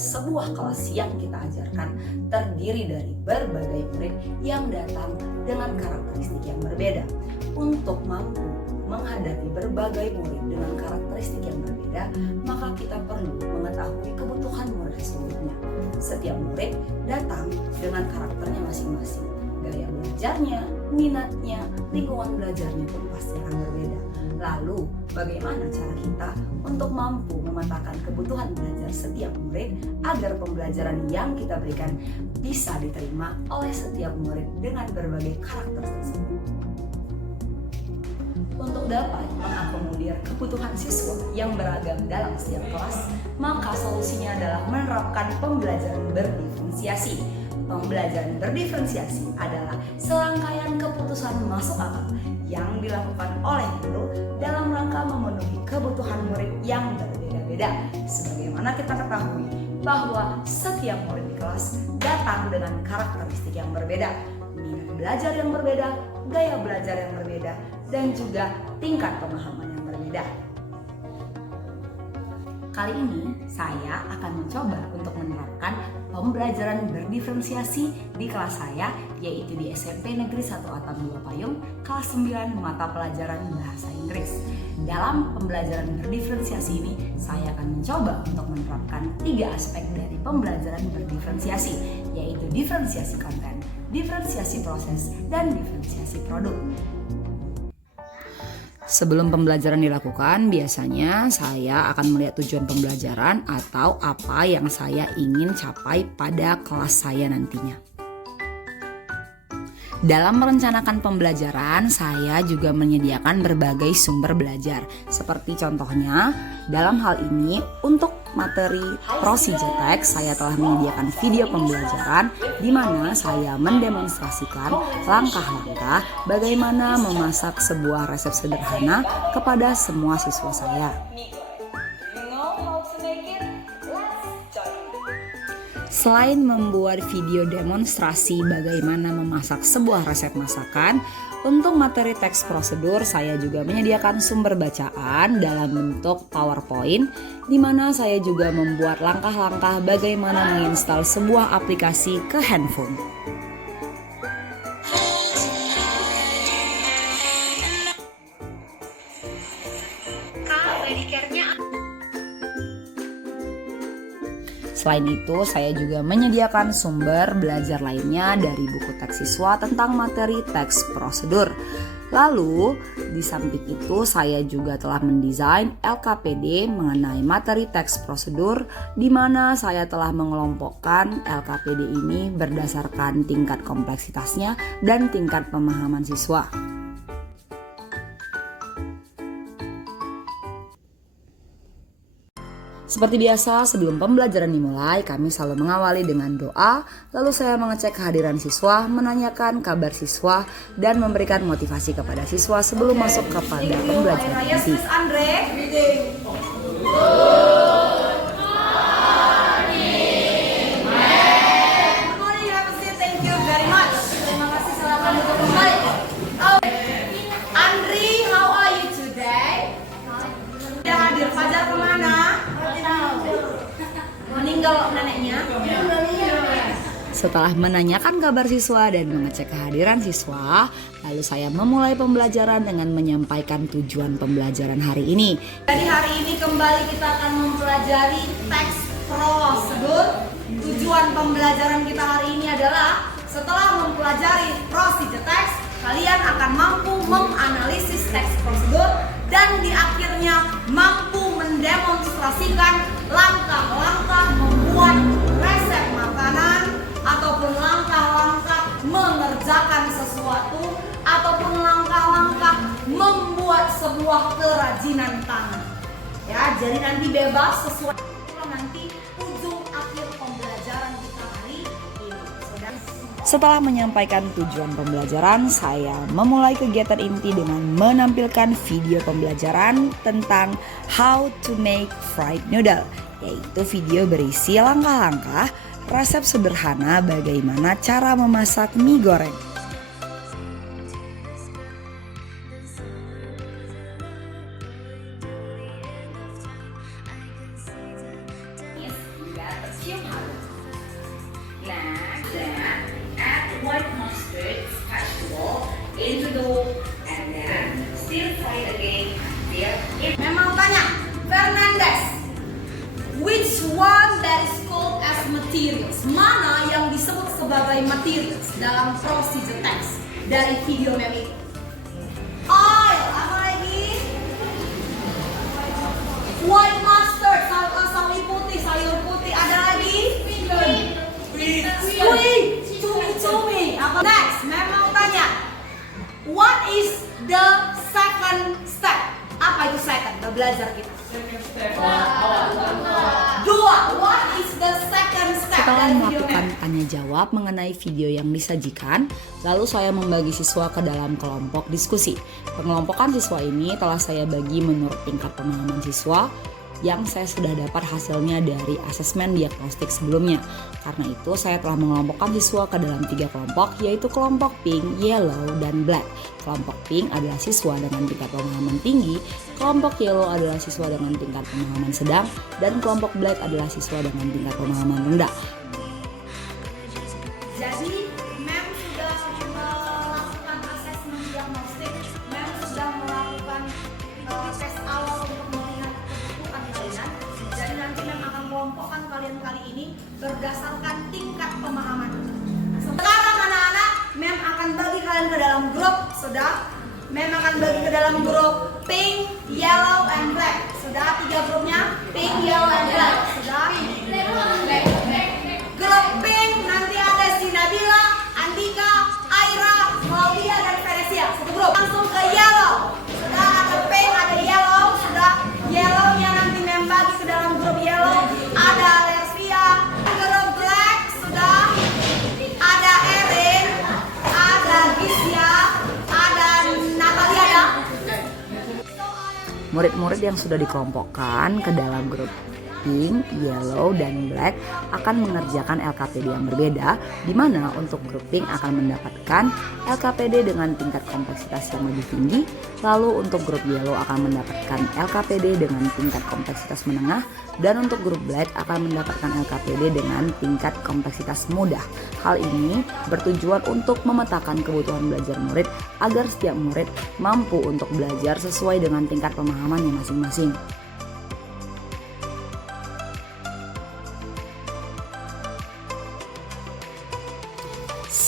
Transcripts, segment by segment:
sebuah kelas yang kita ajarkan terdiri dari berbagai murid yang datang dengan karakteristik yang berbeda. Untuk mampu menghadapi berbagai murid dengan karakteristik yang berbeda, maka kita perlu mengetahui kebutuhan murid seluruhnya. Setiap murid datang dengan karakternya masing-masing. Gaya belajarnya, minatnya, lingkungan belajarnya pun pasti akan berbeda. Lalu, bagaimana cara kita untuk mampu memetakan kebutuhan belajar setiap murid agar pembelajaran yang kita berikan bisa diterima oleh setiap murid dengan berbagai karakter tersebut? Untuk dapat mengakomodir kebutuhan siswa yang beragam dalam setiap kelas, maka solusinya adalah menerapkan pembelajaran berdiferensiasi. Pembelajaran berdiferensiasi adalah serangkaian keputusan masuk akal yang dilakukan oleh guru dalam rangka memenuhi kebutuhan murid yang berbeda-beda. Sebagaimana kita ketahui bahwa setiap murid di kelas datang dengan karakteristik yang berbeda, minat belajar yang berbeda, gaya belajar yang berbeda, dan juga tingkat pemahaman yang berbeda. Kali ini saya akan mencoba untuk menerapkan pembelajaran berdiferensiasi di kelas saya, yaitu di SMP Negeri 1 Atap 2 Payung, kelas 9 mata pelajaran Bahasa Inggris. Dalam pembelajaran berdiferensiasi ini, saya akan mencoba untuk menerapkan 3 aspek dari pembelajaran berdiferensiasi, yaitu diferensiasi konten, diferensiasi proses, dan diferensiasi produk. Sebelum pembelajaran dilakukan, biasanya saya akan melihat tujuan pembelajaran atau apa yang saya ingin capai pada kelas saya nantinya. Dalam merencanakan pembelajaran, saya juga menyediakan berbagai sumber belajar. Seperti contohnya, dalam hal ini untuk materi ProSijaTex, saya telah menyediakan video pembelajaran di mana saya mendemonstrasikan langkah-langkah bagaimana memasak sebuah resep sederhana kepada semua siswa saya. Selain membuat video demonstrasi bagaimana memasak sebuah resep masakan, untuk materi teks prosedur saya juga menyediakan sumber bacaan dalam bentuk PowerPoint, di mana saya juga membuat langkah-langkah bagaimana menginstal sebuah aplikasi ke handphone. Selain itu, saya juga menyediakan sumber belajar lainnya dari buku teks siswa tentang materi teks prosedur. Lalu, di samping itu saya juga telah mendesain LKPD mengenai materi teks prosedur, di mana saya telah mengelompokkan LKPD ini berdasarkan tingkat kompleksitasnya dan tingkat pemahaman siswa. Seperti biasa, sebelum pembelajaran dimulai, kami selalu mengawali dengan doa, lalu saya mengecek kehadiran siswa, menanyakan kabar siswa, dan memberikan motivasi kepada siswa sebelum masuk kepada pembelajaran nanti. Setelah menanyakan kabar siswa dan mengecek kehadiran siswa, lalu saya memulai pembelajaran dengan menyampaikan tujuan pembelajaran hari ini. Jadi hari ini kembali kita akan mempelajari teks prosedur. Tujuan pembelajaran kita hari ini adalah setelah mempelajari ProSijaTex, kalian akan mampu menganalisis teks prosedur dan di akhirnya mampu mendemonstrasikan langkah-langkah membuat resep makanan ataupun langkah-langkah mengerjakan sesuatu ataupun langkah-langkah membuat sebuah kerajinan tangan. Ya, jadi nanti bebas sesuai nanti ujung akhir pembelajaran kita hari ini. Setelah menyampaikan tujuan pembelajaran, saya memulai kegiatan inti dengan menampilkan video pembelajaran tentang how to make fried noodle, yaitu video berisi langkah-langkah resep sederhana bagaimana cara memasak mie goreng. Juga tercium into the wall, and then still try again. Memang tanya, Fernandez, which one that is called as materials? Mana yang disebut sebagai materials dalam procedure text dari video mem itu? Oil, apa lagi? White mustard, sawi putih, sayur putih. Ada lagi? Squid, cumi-cumi. Apa next? Memang tanya, what is the second step? Apa itu second? Udah belajar kita. Dua. What is the second step? Setelah melakukan tanya jawab mengenai video yang disajikan, lalu saya membagi siswa ke dalam kelompok diskusi. Pengelompokan siswa ini telah saya bagi menurut tingkat pemahaman siswa yang saya sudah dapat hasilnya dari asesmen diagnostik sebelumnya. Karena itu saya telah mengelompokkan siswa ke dalam 3 kelompok, yaitu kelompok pink, yellow, dan black. Kelompok pink adalah siswa dengan tingkat pemahaman tinggi, kelompok yellow adalah siswa dengan tingkat pemahaman sedang, dan kelompok black adalah siswa dengan tingkat pemahaman rendah. Jadi, Mem sudah melakukan asesmen diagnostik, Mem sudah melakukan tes awal untuk melihat kebutuhan kalian. Jadi nanti Mem akan kelompokkan kalian kali ini berdasarkan tingkat pemahaman. Sekarang anak-anak, Mem akan bagi kalian ke dalam grup, sudah? Mem akan bagi ke dalam grup pink, yellow, and black. Sudah 3 grupnya? Pink, yellow, and black. Sudah? Grup pink nanti ada si Nabila, Andika, Aira, Claudia, dan Venesia. Satu grup. Langsung ke yellow. Sudah ada pink, ada yellow. Sudah yellownya nanti Mem bagi ke dalam grup yellow. Ada Lesvia. Grup black sudah ada Erin, ada Gisya, ada Natalia ya. Murid-murid yang sudah dikelompokkan ke dalam grup pink, yellow, dan black akan mengerjakan LKPD yang berbeda, di mana untuk grup pink akan mendapatkan LKPD dengan tingkat kompleksitas yang lebih tinggi, lalu untuk grup yellow akan mendapatkan LKPD dengan tingkat kompleksitas menengah, dan untuk grup black akan mendapatkan LKPD dengan tingkat kompleksitas mudah. Hal ini bertujuan untuk memetakan kebutuhan belajar murid agar setiap murid mampu untuk belajar sesuai dengan tingkat pemahamannya masing-masing.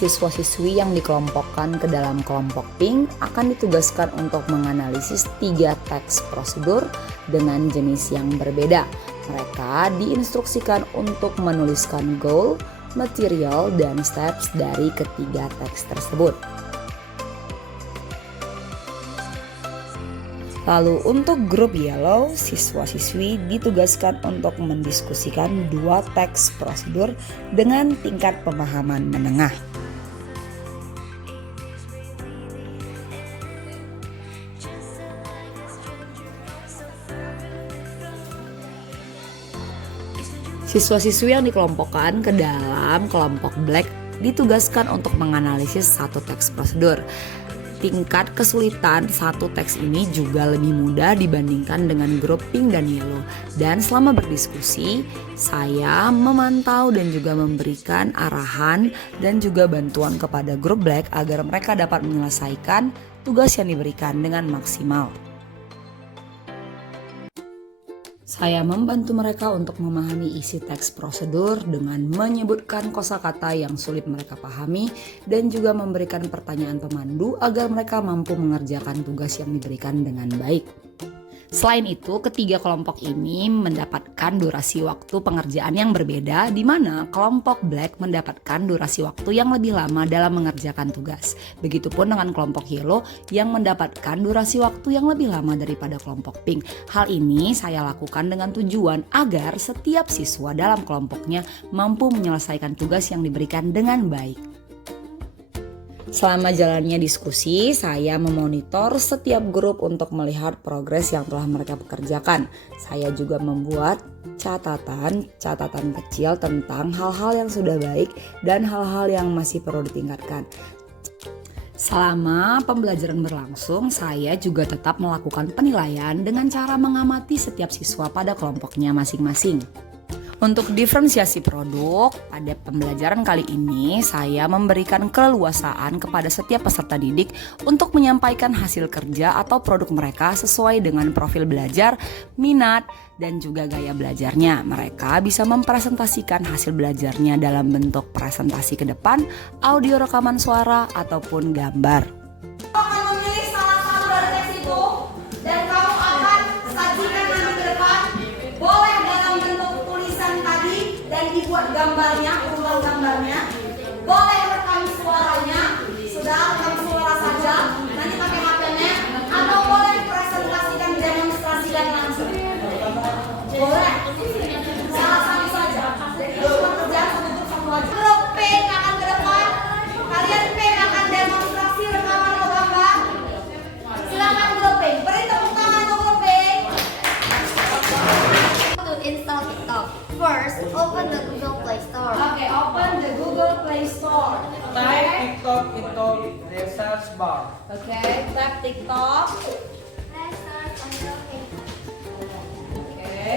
Siswa-siswi yang dikelompokkan ke dalam kelompok pink akan ditugaskan untuk menganalisis 3 teks prosedur dengan jenis yang berbeda. Mereka diinstruksikan untuk menuliskan goal, material, dan steps dari ketiga teks tersebut. Lalu untuk grup yellow, siswa-siswi ditugaskan untuk mendiskusikan 2 teks prosedur dengan tingkat pemahaman menengah. Siswa-siswi yang dikelompokkan ke dalam kelompok black ditugaskan untuk menganalisis 1 teks prosedur. Tingkat kesulitan 1 teks ini juga lebih mudah dibandingkan dengan grup pink dan yellow. Dan selama berdiskusi, saya memantau dan juga memberikan arahan dan juga bantuan kepada grup black agar mereka dapat menyelesaikan tugas yang diberikan dengan maksimal. Saya membantu mereka untuk memahami isi teks prosedur dengan menyebutkan kosakata yang sulit mereka pahami dan juga memberikan pertanyaan pemandu agar mereka mampu mengerjakan tugas yang diberikan dengan baik. Selain itu, ketiga kelompok ini mendapatkan durasi waktu pengerjaan yang berbeda, di mana kelompok black mendapatkan durasi waktu yang lebih lama dalam mengerjakan tugas. Begitupun dengan kelompok yellow yang mendapatkan durasi waktu yang lebih lama daripada kelompok pink. Hal ini saya lakukan dengan tujuan agar setiap siswa dalam kelompoknya mampu menyelesaikan tugas yang diberikan dengan baik. Selama jalannya diskusi, saya memonitor setiap grup untuk melihat progres yang telah mereka pekerjakan. Saya juga membuat catatan kecil tentang hal-hal yang sudah baik dan hal-hal yang masih perlu ditingkatkan. Selama pembelajaran berlangsung, saya juga tetap melakukan penilaian dengan cara mengamati setiap siswa pada kelompoknya masing-masing. Untuk diferensiasi produk, pada pembelajaran kali ini saya memberikan keleluasaan kepada setiap peserta didik untuk menyampaikan hasil kerja atau produk mereka sesuai dengan profil belajar, minat, dan juga gaya belajarnya. Mereka bisa mempresentasikan hasil belajarnya dalam bentuk presentasi ke depan, audio rekaman suara, ataupun gambar. Kamu akan memilih salah satu dari teks itu dan kamu akan sajikan nanti ke depan. Boleh dalam bentuk tulisan tadi dan dibuat gambarnya, urutan gambarnya. Boleh rekam suaranya, sudah rekam suara saja, nanti pakai HP-nya. Atau boleh presentasikan, demonstrasikan langsung. Boleh, salah satu saja. Jadi itu cuma kerjaan satu satu aja. Grup P akan ke depan. Kalian P akan demonstrasi rekaman atau gambar. Silakan grup P. Beri tepuk tangan untuk grup P. To install TikTok. First, open the Google Play Store. Oke, open the Google Play Store. Type TikTok into the search bar. Oke, tap TikTok. Press search on your page. Oke.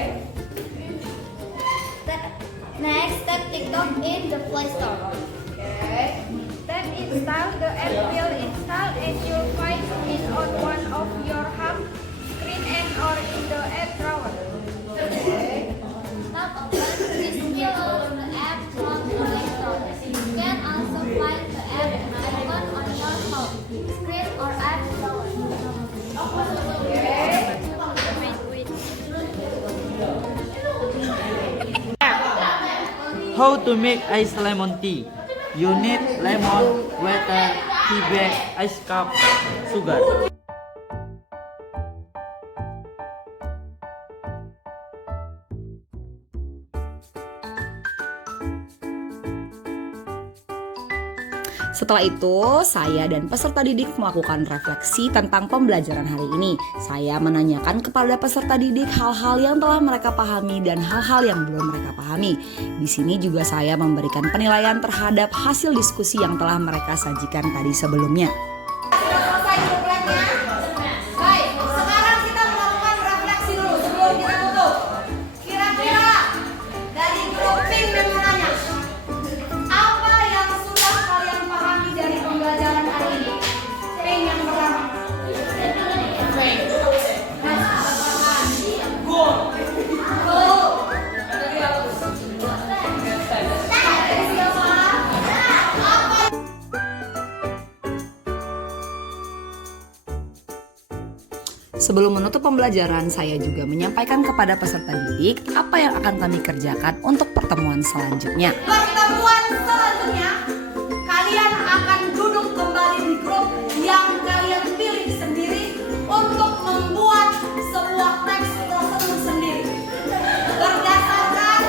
Next, tap TikTok in the Play Store. Oke. Tap install, the app will install and you'll find it on one of your home screen and or in the app drawer. Tap open, this will open the app from the Play Store. You can also find the app icon on your home screen or app drawer. How to make iced lemon tea? You need lemon, water, tea bag, ice cup, sugar. Setelah itu, saya dan peserta didik melakukan refleksi tentang pembelajaran hari ini. Saya menanyakan kepada peserta didik hal-hal yang telah mereka pahami dan hal-hal yang belum mereka pahami. Di sini juga saya memberikan penilaian terhadap hasil diskusi yang telah mereka sajikan tadi sebelumnya. Sudah selesai grup lainnya? Baik, sekarang kita melakukan refleksi dulu sebelum kita tutup. Kira-kira dari grup Pink yang menanya, apa yang sudah kalian pahami dari pembelajaran hari ini? Pink yang pertama. Pink. Go. Dari bagus. Sebelum menutup pembelajaran, saya juga menyampaikan kepada peserta didik apa yang akan kami kerjakan untuk pertemuan selanjutnya. Pertemuan selanjutnya, kalian akan duduk kembali di grup yang kalian pilih sendiri untuk membuat sebuah teks prosedur sendiri berdasarkan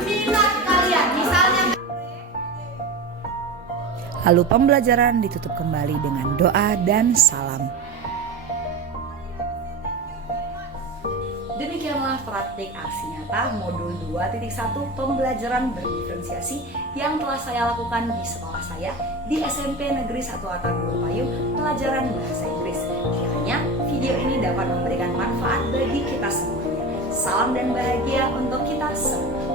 minat kalian. Misalnya, Lalu pembelajaran ditutup kembali dengan doa dan salam. Demikianlah praktik aksi nyata modul 2.1 pembelajaran berdiferensiasi yang telah saya lakukan di sekolah saya di SMP Negeri 1 Atambua Payung pelajaran bahasa Inggris. Kiranya video ini dapat memberikan manfaat bagi kita semuanya. Salam dan bahagia untuk kita semua.